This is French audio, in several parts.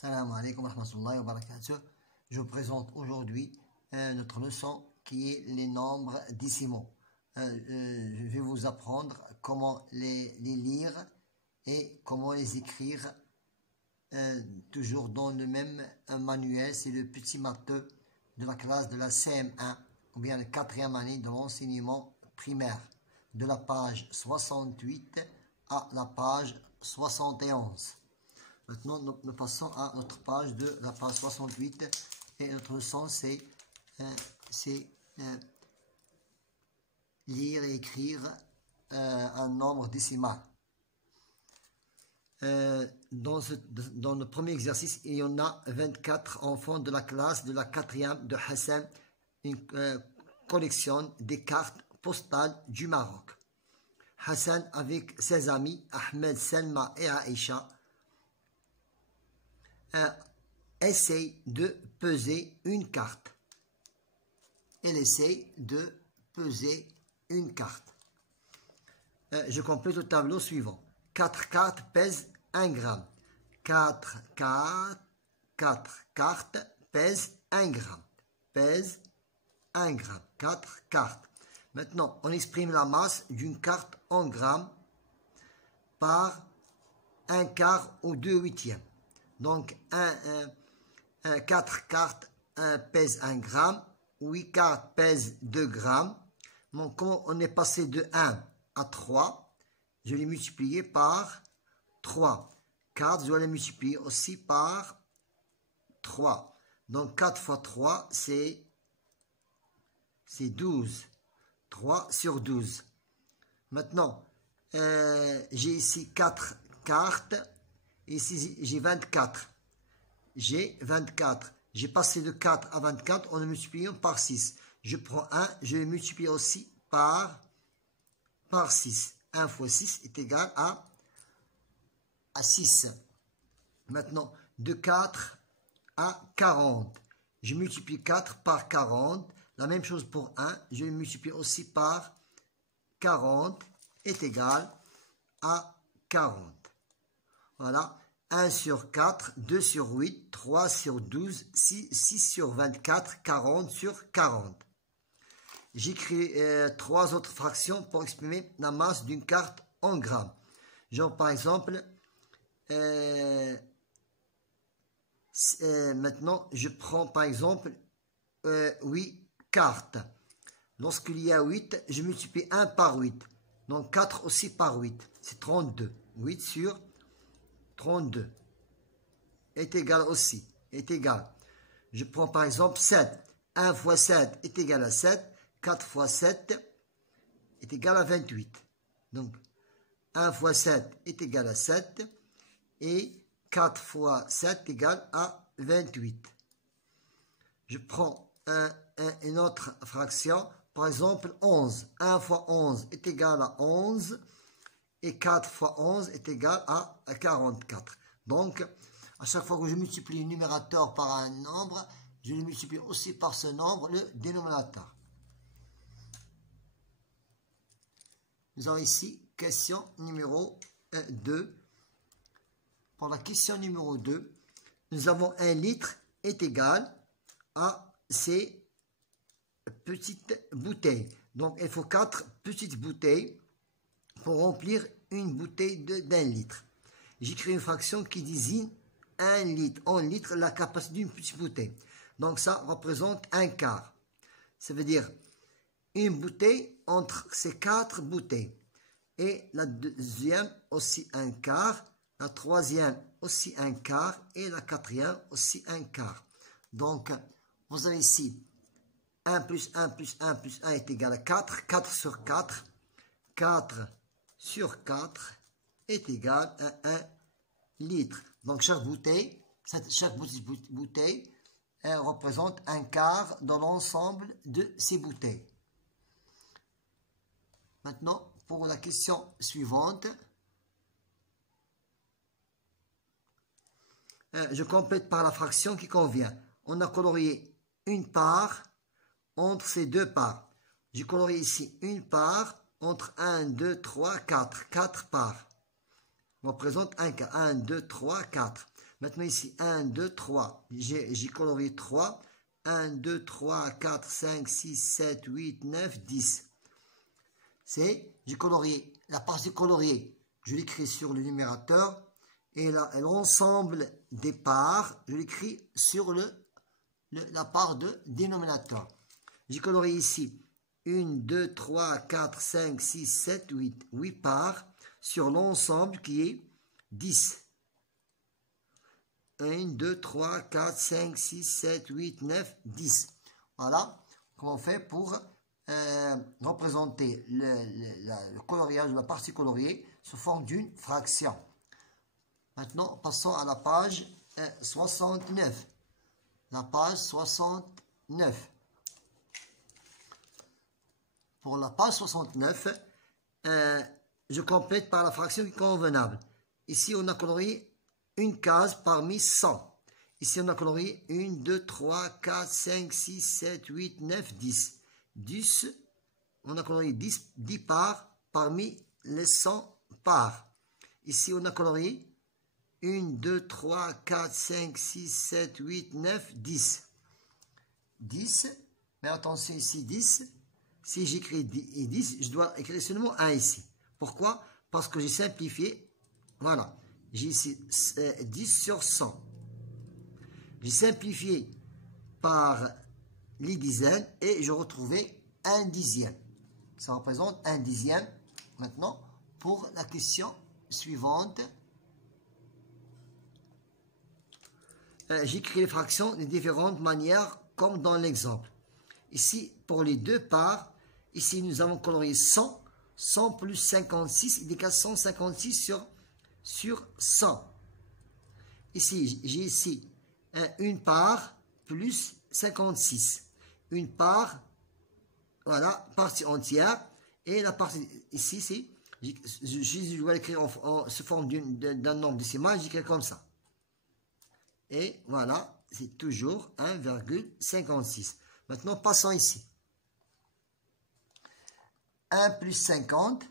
Salam alaikum wa rahmatullahi wa barakatuh. Je vous présente aujourd'hui notre leçon qui est les nombres décimaux. Je vais vous apprendre comment les lire et comment les écrire toujours dans le même manuel. C'est le petit matheux de la classe de la CM1 ou bien la 4e année de l'enseignement primaire, de la page 68 à la page 71. Maintenant, nous passons à notre page de la page 68 et notre leçon c'est lire et écrire un nombre décimal. Dans le premier exercice, il y en a 24 enfants de la classe de la 4e de Hassan, une collection des cartes postales du Maroc. Hassan avec ses amis Ahmed, Selma et Aïcha essaye de peser une carte. Elle essaye de peser une carte. Je complète le tableau suivant. 4 cartes pèsent 1 gramme. 4 cartes pèsent 1 gramme. Pèsent 1 gramme. 4 cartes. Maintenant, on exprime la masse d'une carte en grammes par 1 quart ou 2 huitièmes. Donc, 4 cartes pèsent 1 gramme, 8 cartes pèsent 2 grammes. Donc, quand on est passé de 1 à 3, je l'ai multiplié par 3. 4, je dois les multiplier aussi par 3. Donc, 4 fois 3, c'est 12. 3 sur 12. Maintenant, j'ai ici 4 cartes. Ici, j'ai 24. J'ai 24. J'ai passé de 4 à 24 en le multipliant par 6. Je prends 1, je le multiplie aussi par 6. 1 fois 6 est égal à 6. Maintenant, de 4 à 40. Je multiplie 4 par 40. La même chose pour 1. Je le multiplie aussi par 40 est égal à 40. Voilà. 1 sur 4, 2 sur 8, 3 sur 12, 6 sur 24, 40 sur 40. J'écris 3 autres fractions pour exprimer la masse d'une carte en grammes. Genre par exemple, maintenant je prends par exemple 8 cartes. Lorsqu'il y a 8, je multiplie 1 par 8. Donc 4 aussi par 8, c'est 32. 8 sur 32 est égal aussi, est égal. Je prends par exemple 7. 1 fois 7 est égal à 7. 4 fois 7 est égal à 28. Donc, 1 fois 7 est égal à 7. Et 4 fois 7 est égal à 28. Je prends une autre fraction. Par exemple, 11. 1 fois 11 est égal à 11. Et 4 fois 11 est égal à 44. Donc, à chaque fois que je multiplie le numérateur par un nombre, je le multiplie aussi par ce nombre, le dénominateur. Nous avons ici question numéro 2. Pour la question numéro 2, nous avons 1 litre est égal à ces petites bouteilles. Donc, il faut 4 petites bouteilles pour remplir une bouteille d'1 litre. J'écris une fraction qui désigne 1 litre. En litre, la capacité d'une petite bouteille. Donc, ça représente 1 quart. Ça veut dire une bouteille entre ces 4 bouteilles. Et la deuxième aussi 1 quart. La troisième aussi 1 quart. Et la quatrième aussi 1 quart. Donc, vous avez ici 1 plus 1 plus 1 plus 1 est égal à 4. 4 sur 4. 4 sur 4 est égal à 1 litre. Donc, chaque bouteille représente 1 quart dans l'ensemble de ces bouteilles. Maintenant, pour la question suivante, je complète par la fraction qui convient. On a colorié une part entre ces deux parts. J'ai colorié ici une part entre 1, 2, 3, 4. 4 parts représente 1 quart. 1, 2, 3, 4. Maintenant ici, 1, 2, 3. J'ai colorié 3. 1, 2, 3, 4, 5, 6, 7, 8, 9, 10. J'ai colorié la partie coloriée. Je l'écris sur le numérateur. Et l'ensemble des parts, je l'écris sur la part de dénominateur. J'ai colorié ici 1, 2, 3, 4, 5, 6, 7, 8. 8 parts sur l'ensemble qui est 10. 1, 2, 3, 4, 5, 6, 7, 8, 9, 10. Voilà comment on fait pour représenter le coloriage de la partie coloriée sous forme d'une fraction. Maintenant, passons à la page 69. La page 69. Pour la page 69, je complète par la fraction qui est convenable. Ici, on a colorié une case parmi 100. Ici, on a colorié 1, 2, 3, 4, 5, 6, 7, 8, 9, 10. 10, on a colorié 10 parts parmi les 100 parts. Ici, on a colorié 1, 2, 3, 4, 5, 6, 7, 8, 9, 10. 10, mais attention ici, 10. Si j'écris 10, je dois écrire seulement 1 ici. Pourquoi? Parce que j'ai simplifié. Voilà. J'ai ici 10 sur 100. J'ai simplifié par les dizaines et je retrouvais 1 dixième. Ça représente 1 dixième. Maintenant, pour la question suivante, j'écris les fractions de différentes manières comme dans l'exemple. Ici, pour les deux parts, ici nous avons colorié 100. 100 plus 56 il égale 156 sur 100. Ici, j'ai ici une part plus 56. Une part, voilà, partie entière. Et la partie ici, c'est, je dois l'écrire sous forme d'un nombre décimal, j'écris comme ça. Et voilà, c'est toujours 1,56. Maintenant, passons ici. 1 plus 50,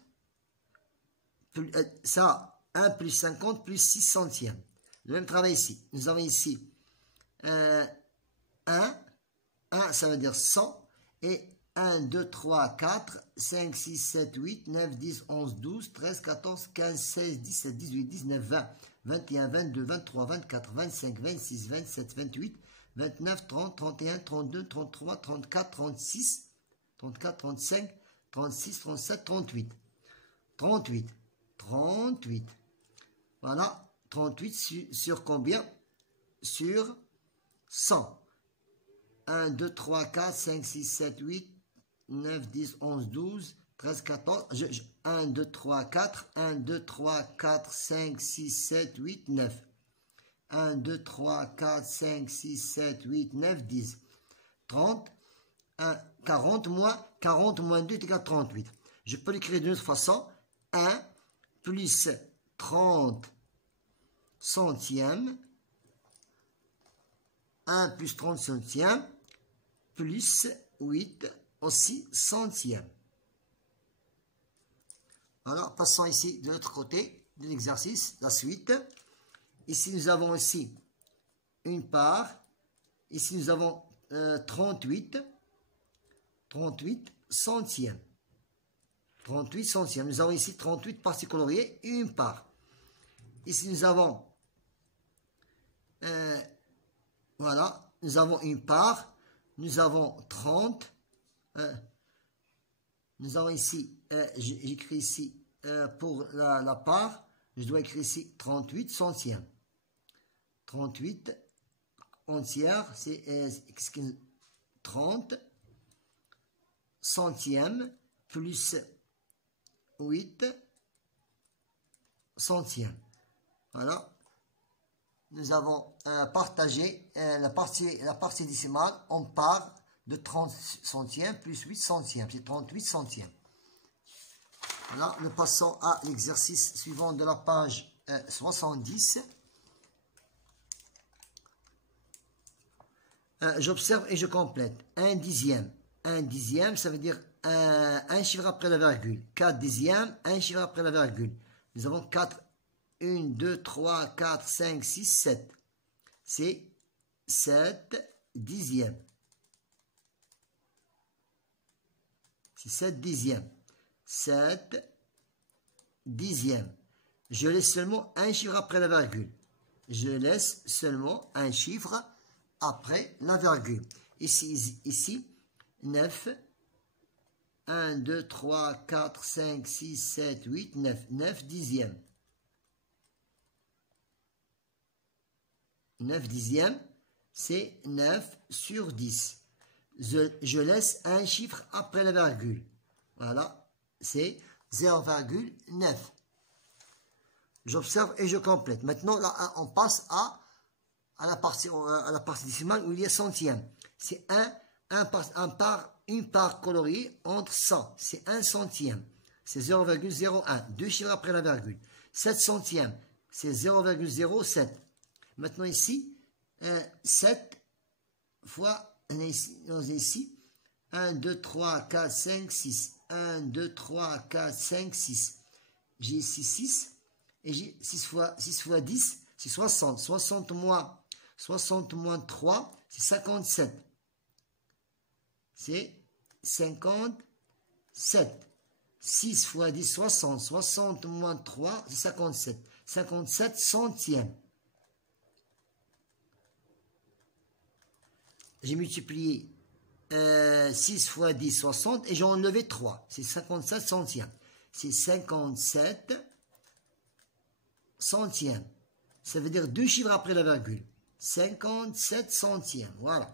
ça, 1 plus 50 plus 6 centièmes. Le même travail ici. Nous avons ici 1, ça veut dire 100, et 1, 2, 3, 4, 5, 6, 7, 8, 9, 10, 11, 12, 13, 14, 15, 16, 17, 18, 19, 20, 21, 22, 23, 24, 25, 26, 27, 28, 29, 30, 31, 32, 33, 34, 36, 34, 35, 36, 37, 38. 38. 38. Voilà. 38 sur combien? Sur 100. 1, 2, 3, 4, 5, 6, 7, 8, 9, 10, 11, 12, 13, 14. 1, 2, 3, 4. 1, 2, 3, 4, 5, 6, 7, 8, 9. 1, 2, 3, 4, 5, 6, 7, 8, 9, 10. 30. 40 moins 2 est égal à 38. Je peux l'écrire d'une autre façon. 1 plus 30 centièmes. 1 plus 30 centièmes. Plus 8 aussi centièmes. Alors, passons ici de l'autre côté de l'exercice, la suite. Ici, nous avons ici une part. Ici, nous avons 38 centièmes. 38 centièmes. Nous avons ici 38 parties coloriées et une part. Ici, nous avons, voilà, nous avons une part. Nous avons 30. Nous avons ici, j'écris ici, pour la part, je dois écrire ici 38 centièmes. 38 entière, c'est 30 centièmes plus 8 centièmes. Voilà. Nous avons partagé la partie décimale en part de 30 centièmes plus 8 centièmes. C'est 38 centièmes. Voilà. Nous passons à l'exercice suivant de la page 70. J'observe et je complète. 1 dixième. 1 dixième, ça veut dire un chiffre après la virgule. 4 dixièmes, un chiffre après la virgule. Nous avons 4, 1, 2, 3, 4, 5, 6, 7. c'est 7 dixièmes. C'est 7 dixièmes. 7 dixièmes. Je laisse seulement un chiffre après la virgule. Je laisse seulement un chiffre après la virgule. Ici 9. 1, 2, 3, 4, 5, 6, 7, 8, 9. 9 dixièmes. 9 dixièmes, c'est 9 sur 10. Je laisse un chiffre après la virgule. Voilà, c'est 0,9. J'observe et je complète. Maintenant, là, on passe à la partie décimale où il y a centième. C'est une part coloriée entre 100. C'est 1 centième. C'est 0,01. Deux chiffres après la virgule. 7 centièmes, c'est 0,07. Maintenant ici, 7 fois, on est ici, 1, 2, 3, 4, 5, 6. 1, 2, 3, 4, 5, 6. J'ai ici 6. Et j'ai 6 fois 10, c'est 60. 60 moins 3, c'est 57. C'est 57. 6 fois 10, 60. 60 moins 3, c'est 57. 57 centièmes. J'ai multiplié 6 fois 10, 60, et j'ai enlevé 3. C'est 57 centièmes. C'est 57 centièmes. Ça veut dire deux chiffres après la virgule. 57 centièmes. Voilà.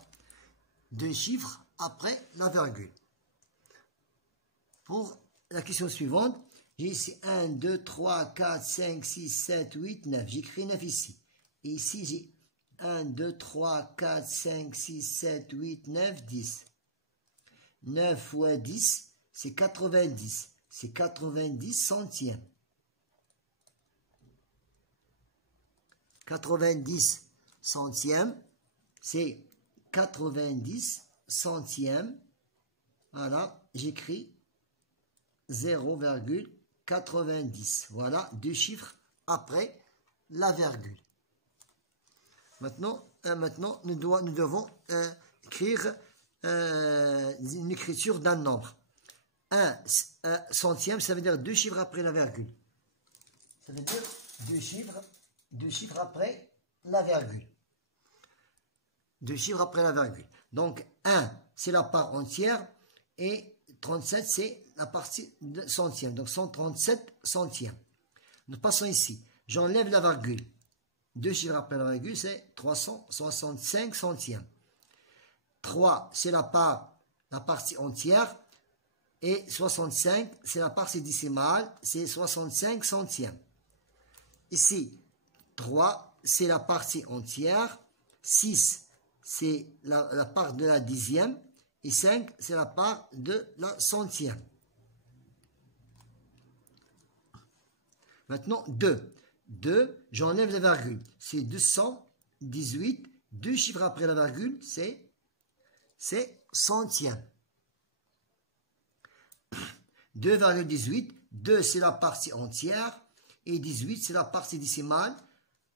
Deux chiffres après la virgule. Pour la question suivante, j'ai ici 1, 2, 3, 4, 5, 6, 7, 8, 9. J'écris 9 ici. Et ici, j'ai 1, 2, 3, 4, 5, 6, 7, 8, 9, 10. 9 fois 10, c'est 90. C'est 90 centièmes. 90 centièmes, c'est 90 centièmes. Voilà, j'écris 0,90. Voilà, deux chiffres après la virgule. Maintenant nous devons écrire une écriture d'un nombre. 1 centième, ça veut dire deux chiffres après la virgule. Ça veut dire deux chiffres après la virgule. Deux chiffres après la virgule. Donc 1, c'est la part entière, et 37, c'est la partie de centième. Donc 137 centièmes. Nous passons ici. J'enlève la virgule. Deux chiffres après la virgule, c'est 365 centièmes. 3, c'est la partie entière, et 65, c'est la partie décimale, c'est 65 centièmes. Ici, 3, c'est la partie entière, 6, c'est la part de la dixième, et 5, c'est la part de la centième. Maintenant, 2. 2, j'enlève la virgule. C'est 218. Deux chiffres après la virgule, c'est centième. 2,18. 2, c'est la partie entière. Et 18, c'est la partie décimale.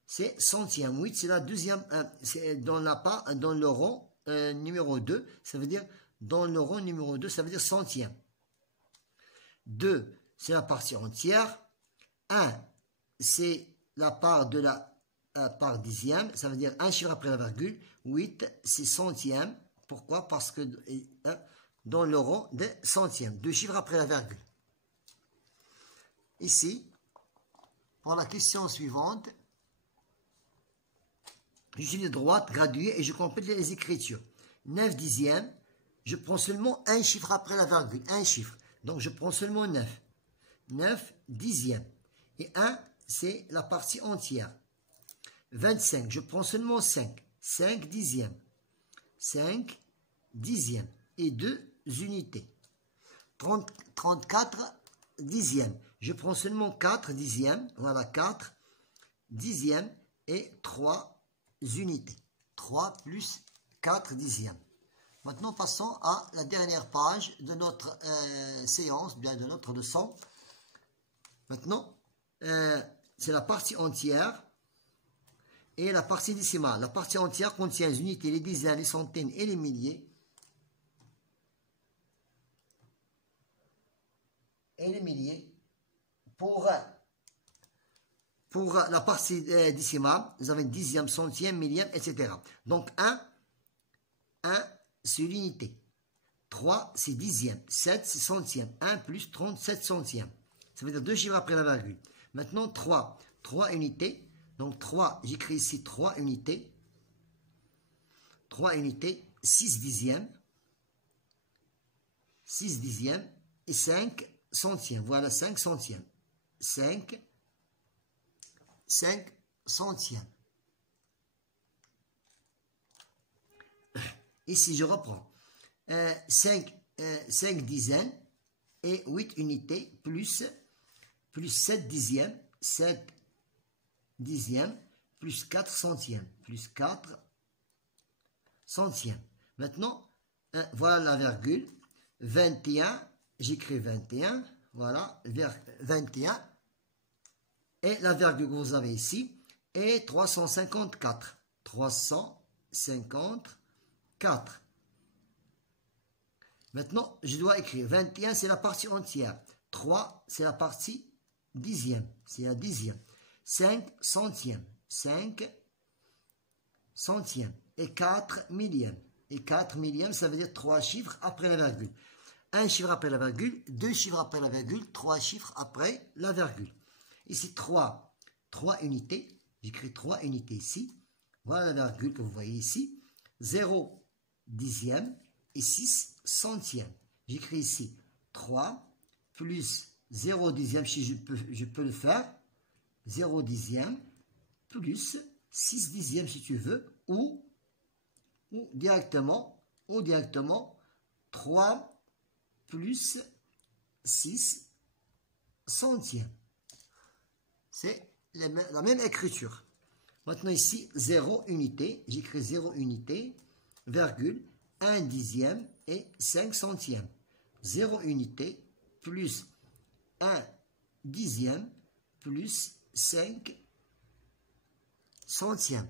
C'est centième. 8, c'est la deuxième. C'est dans le rond numéro 2. Ça veut dire, dans le rond numéro 2, ça veut dire centième. 2, c'est la partie entière. 1, c'est la part de la part dixième, ça veut dire un chiffre après la virgule. 8, c'est centième. Pourquoi? Parce que dans le rond des centièmes, deux chiffres après la virgule. Ici, pour la question suivante, j'utilise les droites graduées et je complète les écritures. 9 dixièmes, je prends seulement un chiffre après la virgule, un chiffre. Donc je prends seulement 9. 9 dixièmes. Et 1, c'est la partie entière. 25, je prends seulement 5. 5 dixièmes. 5 dixièmes. Et 2 unités. 34 dixièmes. Je prends seulement 4 dixièmes. Voilà, 4 dixièmes et 3 unités. 3 plus 4 dixièmes. Maintenant, passons à la dernière page de notre séance, bien de notre leçon. Maintenant, c'est la partie entière, et la partie décimale. La partie entière contient les unités, les dizaines, les centaines et les milliers. Et les milliers. Pour la partie décimale, vous avez dixième, centième, millième, etc. Donc 1, c'est l'unité. 3, c'est dixième. 7, c'est centième. 1 plus 37 centièmes. Ça veut dire 2 chiffres après la virgule. Maintenant 3 unités. Donc 3, j'écris ici 3 unités. 3 unités, 6 dixièmes. 6 dixièmes et 5 centièmes. Voilà 5 centièmes. 5 centièmes. Ici, je reprends. 5 dizaines et 8 unités plus 7 dixièmes. 7 dixièmes plus 4 centièmes. Plus 4 centièmes. Maintenant, voilà la virgule. 21, j'écris 21. Voilà, 21. Et la virgule que vous avez ici est 354. 354. Maintenant, je dois écrire 21, c'est la partie entière. 3, c'est la partie dixième. C'est la dixième. 5 centièmes. 5 centièmes. Et 4 millièmes. Et 4 millièmes, ça veut dire 3 chiffres après la virgule. Un chiffre après la virgule, 2 chiffres après la virgule, 3 chiffres après la virgule. Ici, 3 unités. J'écris 3 unités ici. Voilà la virgule que vous voyez ici. 0 dixième et 6 centièmes. J'écris ici 3 plus 0 dixième, si je peux le faire. 0 dixième plus 6 dixièmes si tu veux. Ou directement 3 plus 6 centièmes. C'est la même écriture. Maintenant ici, 0 unité. J'écris 0 unité, virgule, 1 dixième et 5 centièmes. 0 unité plus 1 dixième plus 5 centièmes.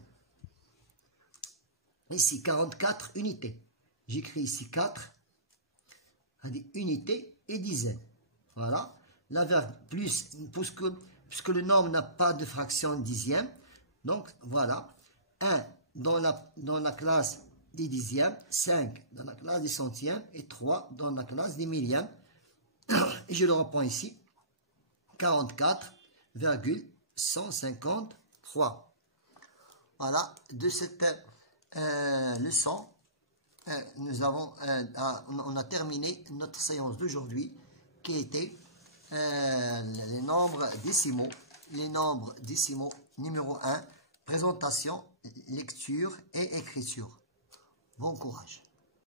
Ici, 44 unités. J'écris ici 4, unités et dizaines. Voilà. La virgule, plus, puisque le nombre n'a pas de fraction dixième. Donc, voilà. 1 dans la classe des dixièmes, 5 dans la classe des centièmes et 3 dans la classe des millièmes. Et je le reprends ici. 44,153. Voilà, de cette leçon, on a terminé notre séance d'aujourd'hui qui était les nombres décimaux. Les nombres décimaux numéro 1, présentation, lecture et écriture. Bon courage.